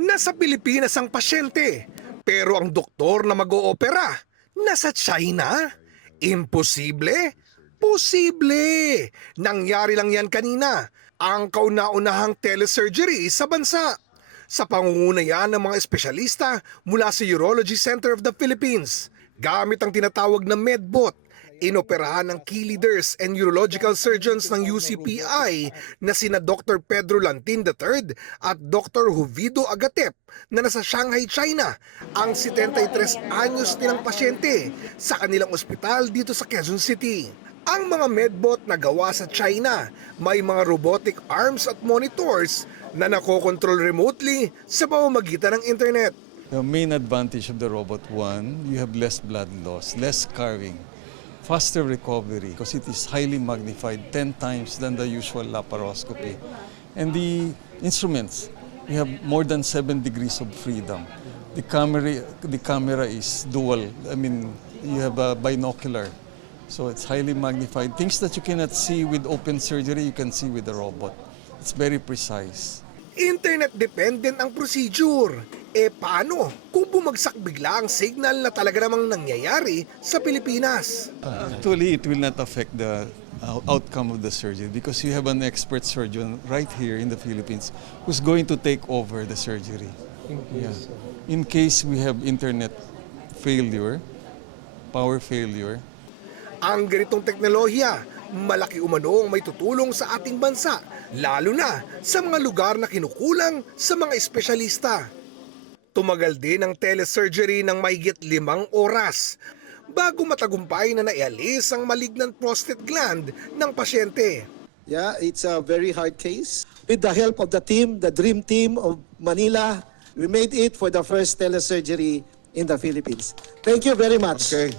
Nasa Pilipinas ang pasyente, pero ang doktor na mag-oopera nasa China? Imposible? Posible! Nangyari lang yan kanina, ang kauna-unahang telesurgery sa bansa. Sa pangunguna yan ng mga espesyalista mula sa Urology Center of the Philippines, gamit ang tinatawag na MedBot, inoperahan ng key leaders and urological surgeons ng UCPI na sina Dr. Pedro Lantin III at Dr. Jovido Agatep na nasa Shanghai, China, ang 73 anyos nilang pasyente sa kanilang ospital dito sa Quezon City. Ang mga medbot na gawa sa China, may mga robotic arms at monitors na nakokontrol remotely sa pamamagitan ng internet. The main advantage of the robot, one, you have less blood loss, less scarring, faster recovery because it is highly magnified 10 times than the usual laparoscopy. And the instruments, we have more than 7 degrees of freedom. The camera is dual. I mean, you have a binocular. So it's highly magnified. Things that you cannot see with open surgery, you can see with the robot. It's very precise. Internet-dependent ang procedure. Paano kung bumagsak bigla ang signal na talaga namang nangyayari sa Pilipinas? Actually, it will not affect the outcome of the surgery because you have an expert surgeon right here in the Philippines who's going to take over the surgery. In case we have internet failure, power failure. Ang ganitong teknolohiya, malaki umano ang may tutulong sa ating bansa, lalo na sa mga lugar na kinukulang sa mga espesyalista. Tumagal din ang telesurgery ng mahigit 5 oras bago matagumpay na naialis ang malignant prostate gland ng pasyente. Yeah, it's a very hard case. With the help of the team, the dream team of Manila, we made it for the first telesurgery in the Philippines. Thank you very much. Okay.